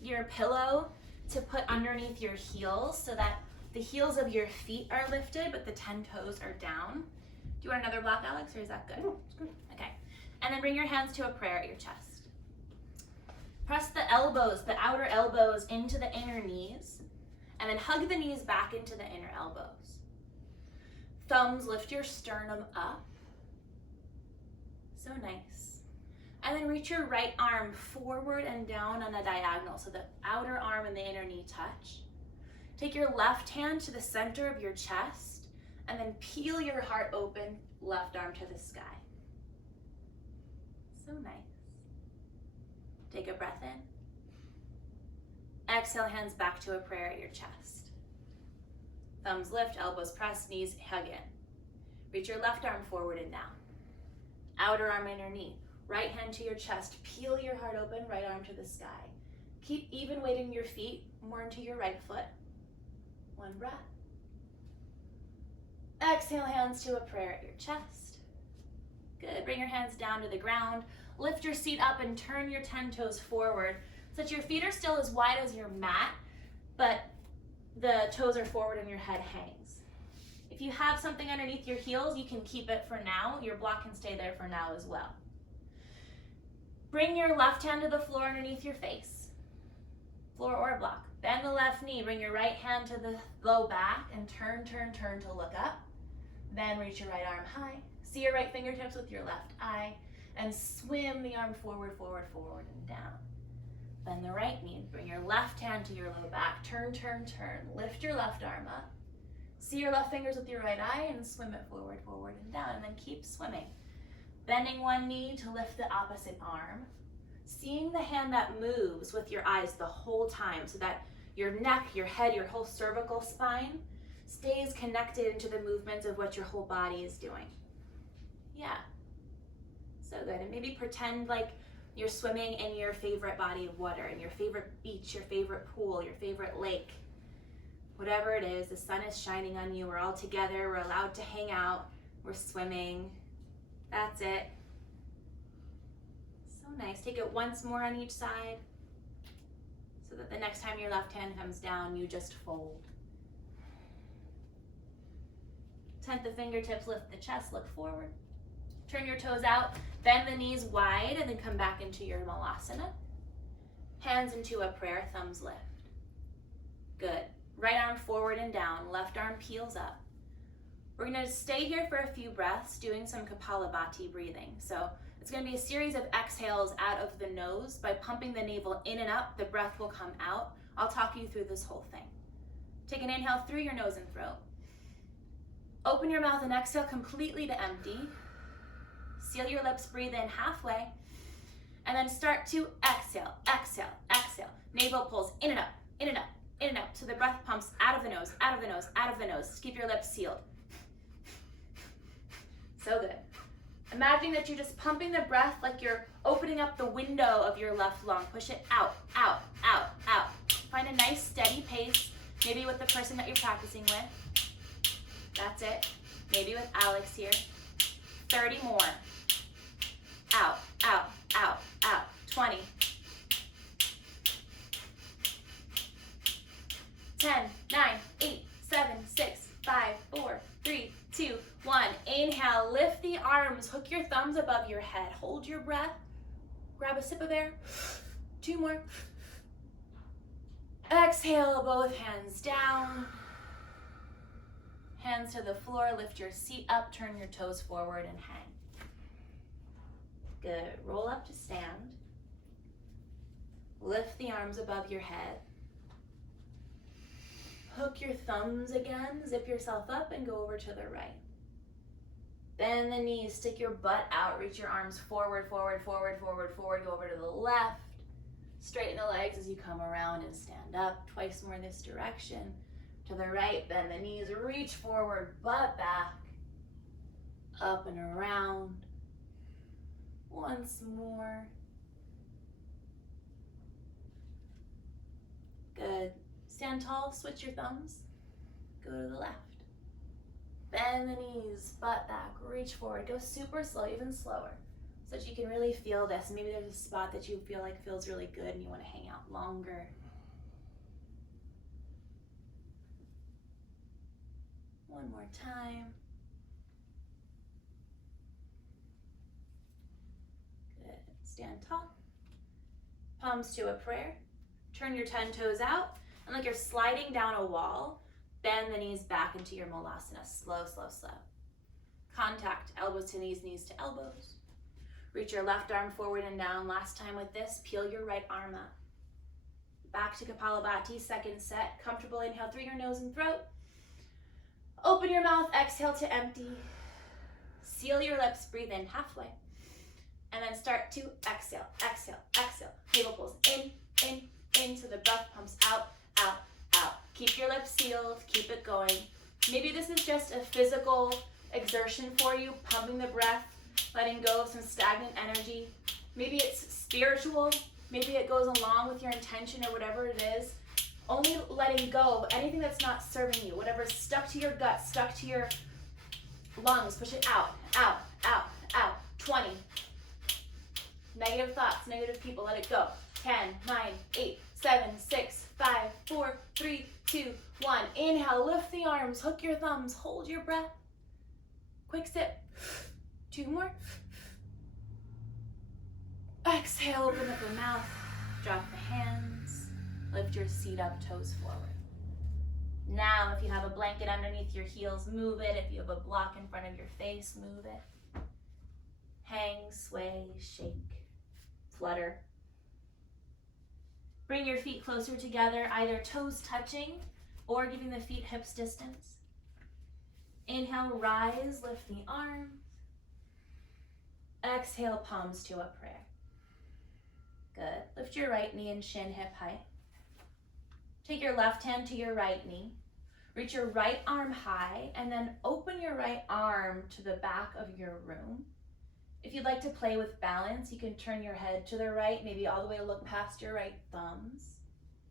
your pillow to put underneath your heels so that the heels of your feet are lifted, but the 10 toes are down. Do you want another block, Alex, or is that good? No, it's good. Okay. And then bring your hands to a prayer at your chest. Press the elbows, the outer elbows, into the inner knees, and then hug the knees back into the inner elbows. Thumbs lift your sternum up. So nice. And then reach your right arm forward and down on a diagonal so the outer arm and the inner knee touch. Take your left hand to the center of your chest and then peel your heart open, left arm to the sky. So nice. Take a breath in. Exhale, hands back to a prayer at your chest. Thumbs lift, elbows press, knees hug in. Reach your left arm forward and down. Outer arm, inner knee. Right hand to your chest, peel your heart open, right arm to the sky. Keep even weighting your feet more into your right foot. 1 breath. Exhale, hands to a prayer at your chest. Good. Bring your hands down to the ground. Lift your seat up and turn your 10 toes forward so that your feet are still as wide as your mat, but the toes are forward and your head hangs. If you have something underneath your heels, you can keep it for now. Your block can stay there for now as well. Bring your left hand to the floor underneath your face, floor or block. Bend the left knee, bring your right hand to the low back and turn to look up. Then reach your right arm high. See your right fingertips with your left eye and swim the arm forward, and down. Bend the right knee, bring your left hand to your low back, turn. Lift your left arm up. See your left fingers with your right eye and swim it forward, and down, and then keep swimming. Bending one knee to lift the opposite arm. Seeing the hand that moves with your eyes the whole time so that your neck, your head, your whole cervical spine stays connected into the movements of what your whole body is doing. Yeah, so good. And maybe pretend like you're swimming in your favorite body of water, in your favorite beach, your favorite pool, your favorite lake. Whatever it is, the sun is shining on you, we're all together, we're allowed to hang out, we're swimming. That's it. So nice. Take it once more on each side so that the next time your left hand comes down, you just fold. Tent the fingertips, lift the chest, look forward. Turn your toes out, bend the knees wide, and then come back into your malasana. Hands into a prayer, thumbs lift. Good. Right arm forward and down, left arm peels up. We're gonna stay here for a few breaths doing some Kapalabhati breathing. So it's gonna be a series of exhales out of the nose. By pumping the navel in and up, the breath will come out. I'll talk you through this whole thing. Take an inhale through your nose and throat. Open your mouth and exhale completely to empty. Seal your lips, breathe in halfway. And then start to exhale. Navel pulls in and up, so the breath pumps out of the nose. Just keep your lips sealed. So good. Imagining that you're just pumping the breath like you're opening up the window of your left lung. Push it out. Find a nice steady pace, maybe with the person that you're practicing with. That's it. Maybe with Alex here. 30 more. Out. 20. 10, 9, 8, 7, 6, 5, 4, 3, 2, 1. Inhale, lift the arms, hook your thumbs above your head. Hold your breath. Grab a sip of air. 2 more. Exhale, both hands down. Hands to the floor, lift your seat up, turn your toes forward and hang. Good. Roll up to stand. Lift the arms above your head. Hook your thumbs again, zip yourself up and go over to the right. Bend the knees, stick your butt out, reach your arms forward, go over to the left. Straighten the legs as you come around and stand up. Twice more this direction. To the right, bend the knees, reach forward, butt back. Up and around. Once more. Good. Stand tall, switch your thumbs. Go to the left. Bend the knees, butt back, reach forward. Go super slow, even slower, so that you can really feel this. Maybe there's a spot that you feel like feels really good and you want to hang out longer. One more time. Good. Stand tall. Palms to a prayer. Turn your 10 toes out. And like you're sliding down a wall, bend the knees back into your malasana. Slow. Contact, elbows to knees, knees to elbows. Reach your left arm forward and down. Last time with this, peel your right arm up. Back to Kapalabhati, second set. Comfortable inhale through your nose and throat. Open your mouth, exhale to empty. Seal your lips, breathe in halfway. And then start to exhale. Navel pulls in, so the breath pumps out. Keep your lips sealed, keep it going. Maybe this is just a physical exertion for you, pumping the breath, letting go of some stagnant energy. Maybe it's spiritual, maybe it goes along with your intention or whatever it is. Only letting go of anything that's not serving you, whatever's stuck to your gut, stuck to your Lungs, push it out, out, out, out. 20. Negative thoughts, negative people, let it go. 10, 9, 8, 7, 6, 5, 4, 3, 2, 1. Inhale, lift the arms, hook your thumbs, hold your breath. Quick sip. 2 more. Exhale, open up the mouth, drop the hands, lift your seat up, toes forward. Now, if you have a blanket underneath your heels, move it. If you have a block in front of your face, move it. Hang, sway, shake, flutter. Bring your feet closer together, either toes touching or giving the feet hips distance. Inhale, rise, lift the arms. Exhale, palms to a prayer. Good. Lift your right knee and shin hip height. Take your left hand to your right knee. Reach your right arm high and then open your right arm to the back of your room. If you'd like to play with balance, you can turn your head to the right, maybe all the way to look past your right thumbs.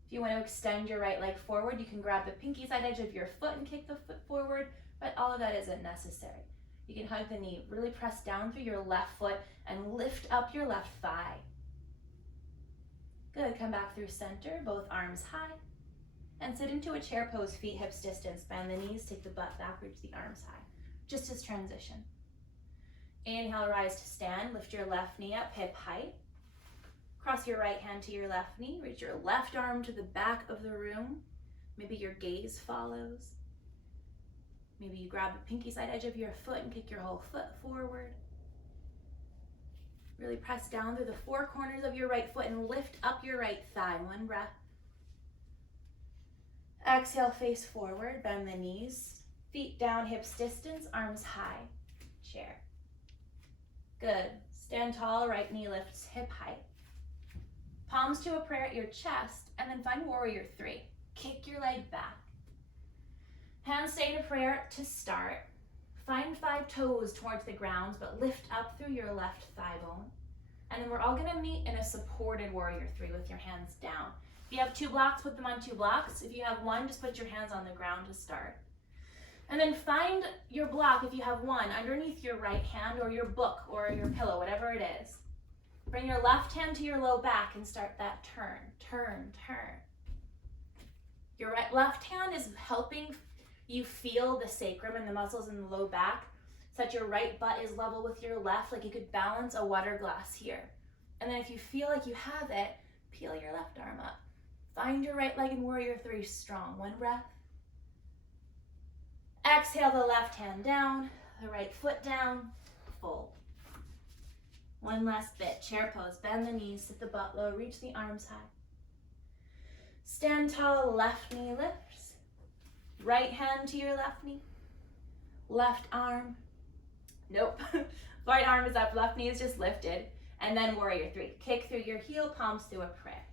If you want to extend your right leg forward, you can grab the pinky side edge of your foot and kick the foot forward, but all of that isn't necessary. You can hug the knee, really press down through your left foot and lift up your left thigh. Good, come back through center, both arms high. And sit into a chair pose, feet hips distance. Bend the knees, take the butt back, reach the arms high. Just as transition. Inhale, rise to stand. Lift your left knee up, hip height. Cross your right hand to your left knee. Reach your left arm to the back of the room. Maybe your gaze follows. Maybe you grab the pinky side edge of your foot and kick your whole foot forward. Really press down through the 4 corners of your right foot and lift up your right thigh. 1 breath. Exhale, face forward, bend the knees. Feet down, hips distance, arms high. Chair. Good. Stand tall, right knee lifts hip height. Palms to a prayer at your chest, and then find warrior 3. Kick your leg back. Hands stay in a prayer to start. Find 5 toes towards the ground, but lift up through your left thigh bone. And then we're all gonna meet in a supported warrior 3 with your hands down. If you have 2 blocks, put them on 2 blocks. If you have 1, just put your hands on the ground to start. And then find your block, if you have 1, underneath your right hand or your book or your pillow, whatever it is. Bring your left hand to your low back and start that turn, turn, turn. Your left hand is helping you feel the sacrum and the muscles in the low back, so that your right butt is level with your left, like you could balance a water glass here. And then if you feel like you have it, peel your left arm up. Find your right leg in warrior 3 strong. 1 breath. Exhale the left hand down, the right foot down, fold. 1 last bit, chair pose, bend the knees, sit the butt low, reach the arms high. Stand tall, left knee lifts. Right hand to your left knee. Left arm, nope. Right arm is up, left knee is just lifted. And then warrior 3, kick through your heel, palms through a prayer.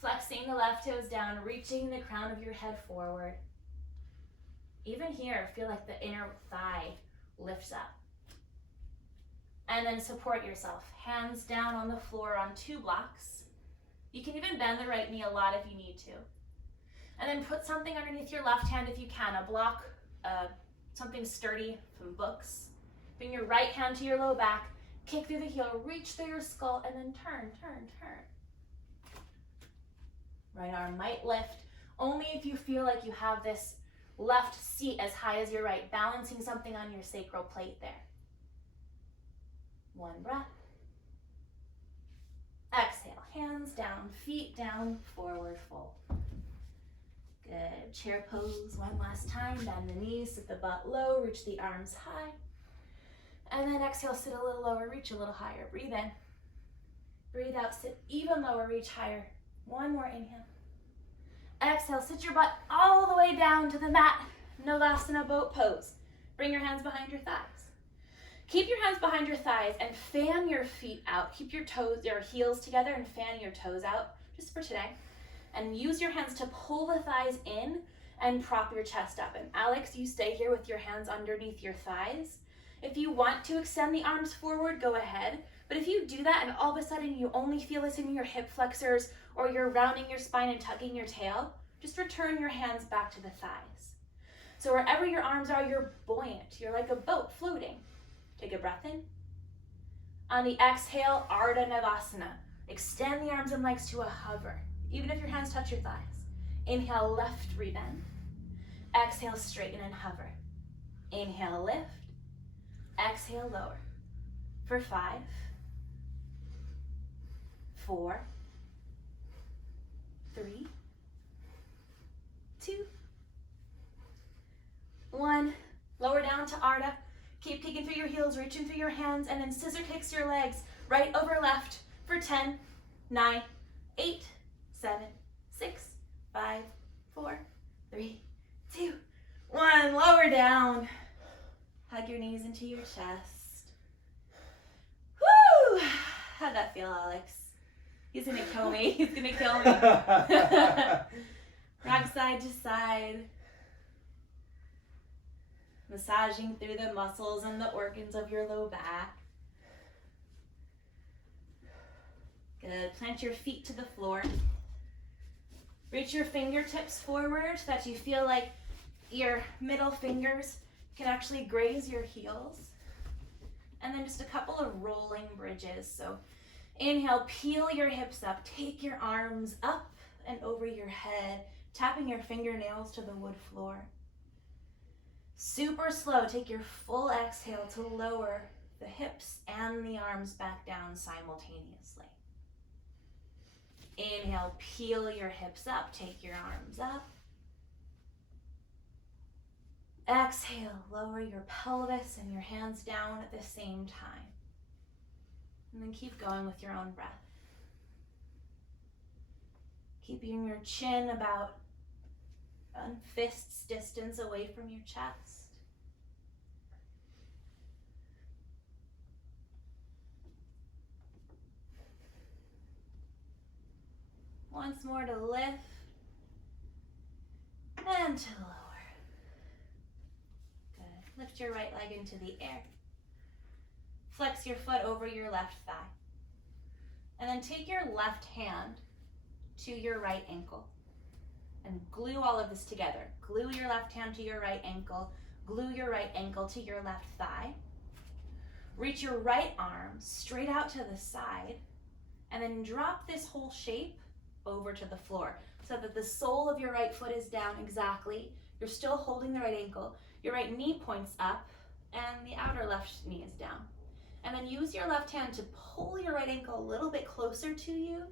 Flexing the left toes down, reaching the crown of your head forward. Even here, feel like the inner thigh lifts up. And then support yourself. Hands down on the floor on 2 blocks. You can even bend the right knee a lot if you need to. And then put something underneath your left hand if you can, a block, something sturdy, some books. Bring your right hand to your low back, kick through the heel, reach through your skull, and then turn, turn, turn. Right arm might lift, only if you feel like you have this left seat as high as your right, balancing something on your sacral plate there. 1 breath. Exhale, hands down, feet down, forward fold. Good, chair pose 1 last time, bend the knees, sit the butt low, reach the arms high. And then exhale, sit a little lower, reach a little higher. Breathe in. Breathe out, sit even lower, reach higher. 1 more inhale. Exhale, sit your butt all the way down to the mat. Navasana boat pose. Bring your hands behind your thighs. Keep your hands behind your thighs and fan your feet out. Keep your toes, your heels together and fan your toes out, just for today. And use your hands to pull the thighs in and prop your chest up. And Alex, you stay here with your hands underneath your thighs. If you want to extend the arms forward, go ahead. But if you do that and all of a sudden you only feel this in your hip flexors or you're rounding your spine and tucking your tail, just return your hands back to the thighs. So wherever your arms are, you're buoyant. You're like a boat floating. Take a breath in. On the exhale, Ardha Navasana. Extend the arms and legs to a hover, even if your hands touch your thighs. Inhale, left rebend. Exhale, straighten and hover. Inhale, lift. Exhale, lower. For 5, 4, 3, 2, 1. Lower down to Ardha. Keep kicking through your heels, reaching through your hands, and then scissor kicks your legs right over left for 10, 9, 8, 7, 6, 5, 4, 3, 2, 1. Lower down. Hug your knees into your chest. Woo! How'd that feel, Alex? He's gonna kill me. He's gonna kill me. Rock side to side. Massaging through the muscles and the organs of your low back. Good. Plant your feet to the floor. Reach your fingertips forward so that you feel like your middle fingers can actually graze your heels. And then just a couple of rolling bridges. So inhale, peel your hips up. Take your arms up and over your head, tapping your fingernails to the wood floor. Super slow, take your full exhale to lower the hips and the arms back down simultaneously. Inhale, peel your hips up, take your arms up. Exhale, lower your pelvis and your hands down at the same time. And then keep going with your own breath. Keeping your chin about a fist's distance away from your chest. Once more to lift and to lower. Good. Lift your right leg into the air. Flex your foot over your left thigh. And then take your left hand to your right ankle and glue all of this together. Glue your left hand to your right ankle. Glue your right ankle to your left thigh. Reach your right arm straight out to the side and then drop this whole shape over to the floor so that the sole of your right foot is down exactly. You're still holding the right ankle. Your right knee points up and the outer left knee is down. And then use your left hand to pull your right ankle a little bit closer to you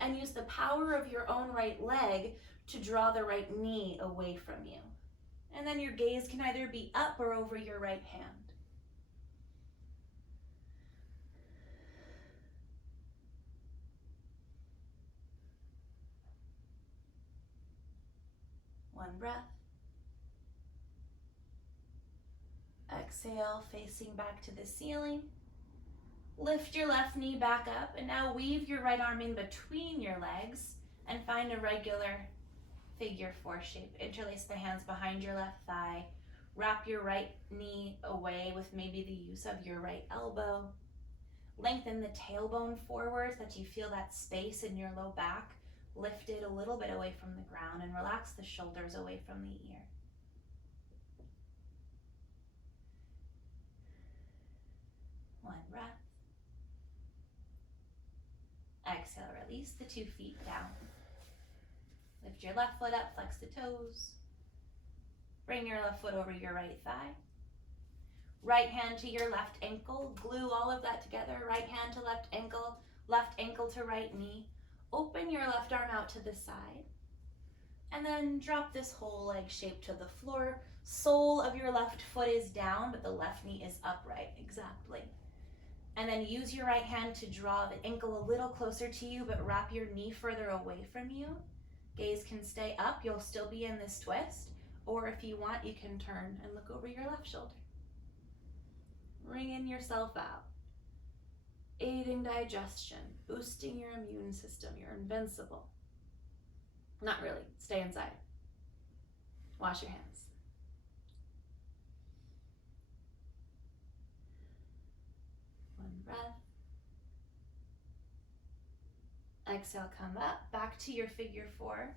and use the power of your own right leg to draw the right knee away from you. And then your gaze can either be up or over your right hand. One breath. Exhale, facing back to the ceiling. Lift your left knee back up and now weave your right arm in between your legs and find a regular figure 4 shape. Interlace the hands behind your left thigh. Wrap your right knee away with maybe the use of your right elbow. Lengthen the tailbone forward so that you feel that space in your low back. Lift it a little bit away from the ground and relax the shoulders away from the ear. One breath. Exhale, release the 2 feet down. Lift your left foot up, flex the toes. Bring your left foot over your right thigh. Right hand to your left ankle. Glue all of that together. Right hand to left ankle to right knee. Open your left arm out to the side. And then drop this whole leg shape to the floor. Sole of your left foot is down, but the left knee is upright, exactly. And then use your right hand to draw the ankle a little closer to you, but wrap your knee further away from you. Gaze can stay up, you'll still be in this twist. Or if you want, you can turn and look over your left shoulder. Wringing yourself out. Aiding digestion, boosting your immune system. You're invincible. Not really, stay inside. Wash your hands. One breath. Exhale, come up, back to your figure 4.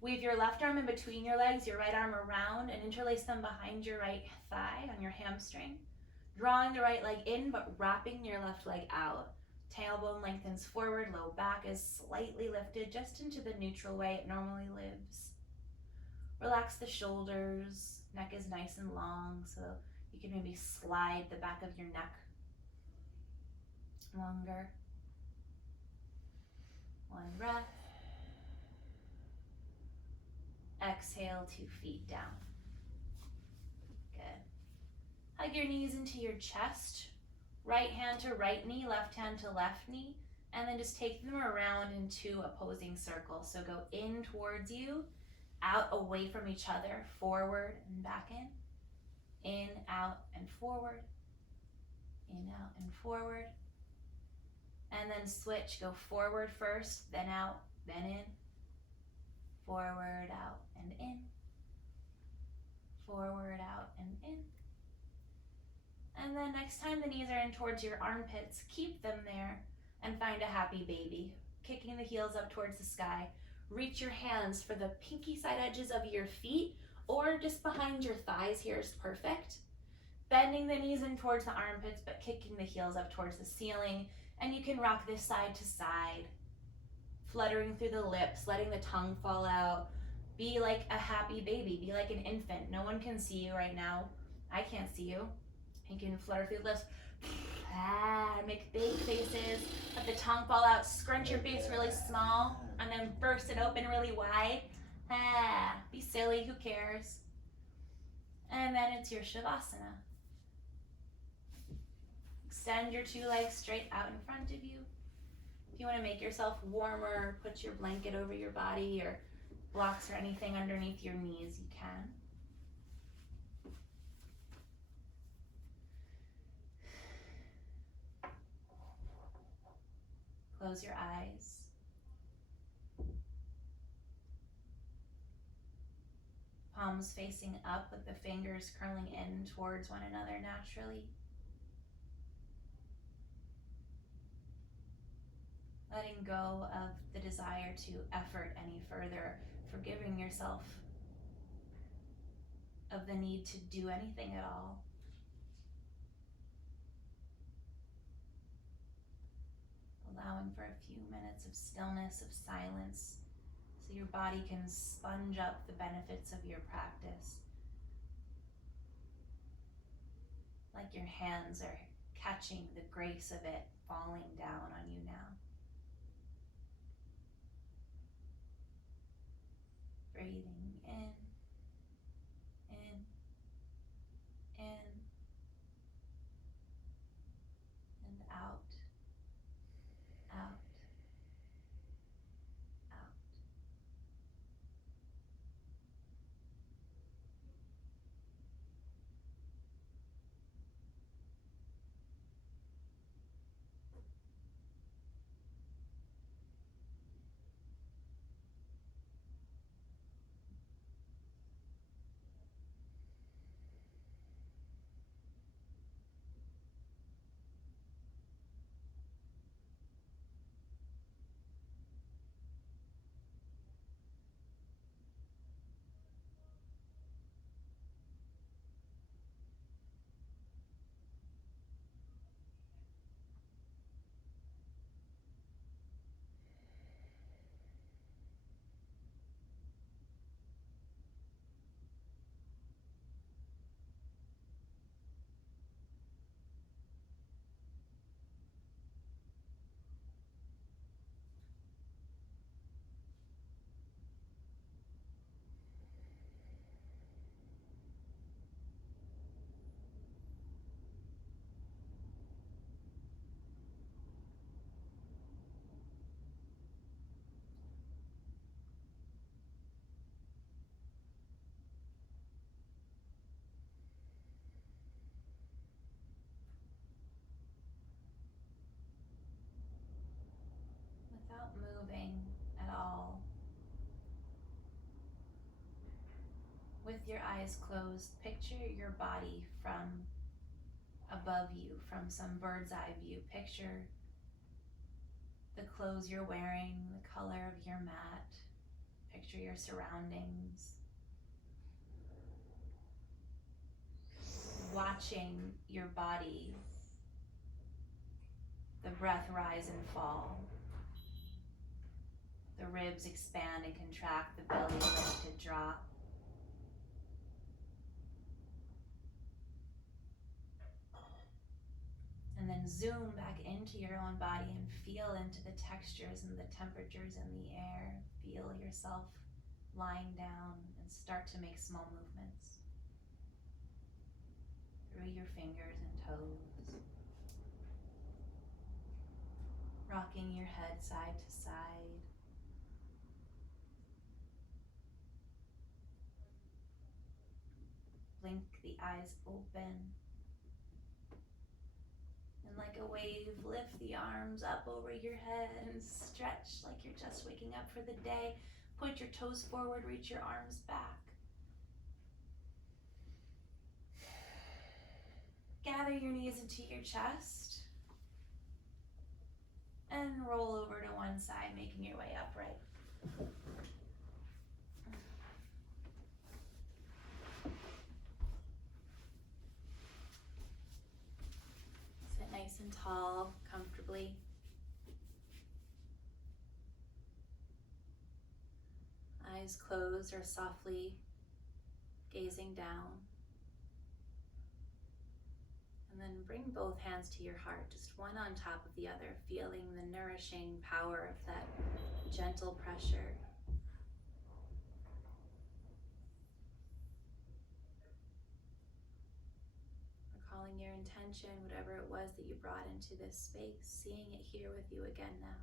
Weave your left arm in between your legs, your right arm around, and interlace them behind your right thigh on your hamstring. Drawing the right leg in, but wrapping your left leg out. Tailbone lengthens forward, low back is slightly lifted just into the neutral way it normally lives. Relax the shoulders, neck is nice and long, so you can maybe slide the back of your neck longer. One breath. Exhale, 2 feet down. Good. Hug your knees into your chest. Right hand to right knee, left hand to left knee, and then just take them around in 2 opposing circles. So go in towards you, out away from each other, forward and back in, out and forward, in, out and forward. And then switch, go forward first, then out, then in, forward, out, and in, forward, out, and in. And then next time the knees are in towards your armpits, keep them there and find a happy baby. Kicking the heels up towards the sky. Reach your hands for the pinky side edges of your feet or just behind your thighs here is perfect. Bending the knees in towards the armpits, but kicking the heels up towards the ceiling. And you can rock this side to side. Fluttering through the lips, letting the tongue fall out. Be like a happy baby, be like an infant. No one can see you right now. I can't see you. You can flutter through the lips. Make big faces. Let the tongue fall out. Scrunch your face really small and then burst it open really wide. Be silly, who cares? And then it's your Shavasana. Extend your 2 legs straight out in front of you. If you want to make yourself warmer, put your blanket over your body or blocks or anything underneath your knees, you can. Close your eyes. Palms facing up with the fingers curling in towards one another naturally. Letting go of the desire to effort any further, forgiving yourself of the need to do anything at all. Allowing for a few minutes of stillness, of silence, so your body can sponge up the benefits of your practice. Like your hands are catching the grace of it falling down on you now. Breathing in, and out, out, out. Without moving at all, with your eyes closed, picture your body from above you, from some bird's eye view. Picture the clothes you're wearing, the color of your mat, Picture your surroundings. Watching your body, the breath rise and fall. The ribs expand and contract, the belly lift and drop. And then zoom back into your own body and feel into the textures and the temperatures in the air. Feel yourself lying down and start to make small movements through your fingers and toes. Rocking your head side to side. Blink the eyes open. And like a wave, lift the arms up over your head and stretch like you're just waking up for the day. Point your toes forward, reach your arms back. Gather your knees into your chest. And roll over to one side, making your way upright. Sit nice and tall, comfortably. Eyes closed or softly gazing down. And then bring both hands to your heart, just one on top of the other, feeling the nourishing power of that gentle pressure. Recalling your intention, whatever it was that you brought into this space, seeing it here with you again now.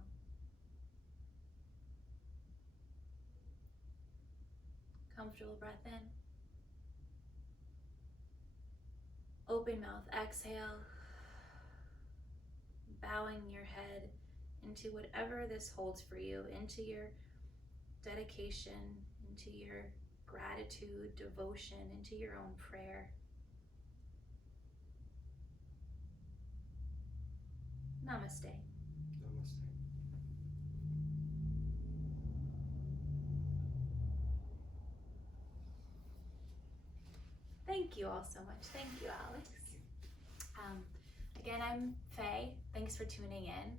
Comfortable breath in. Open mouth, exhale. Bowing your head into whatever this holds for you, into your dedication, into your gratitude, devotion, into your own prayer. Namaste. Namaste. Thank you all so much. Thank you, Alex. Again, I'm Faye. Thanks for tuning in.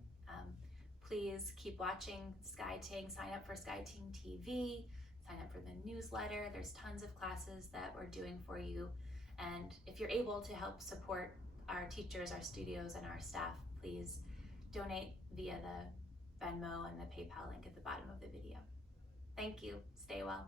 Please keep watching Sky Ting. Sign up for Sky Ting TV. Sign up for the newsletter. There's tons of classes that we're doing for you. And if you're able to help support our teachers, our studios, and our staff, please donate via the Venmo and the PayPal link at the bottom of the video. Thank you. Stay well.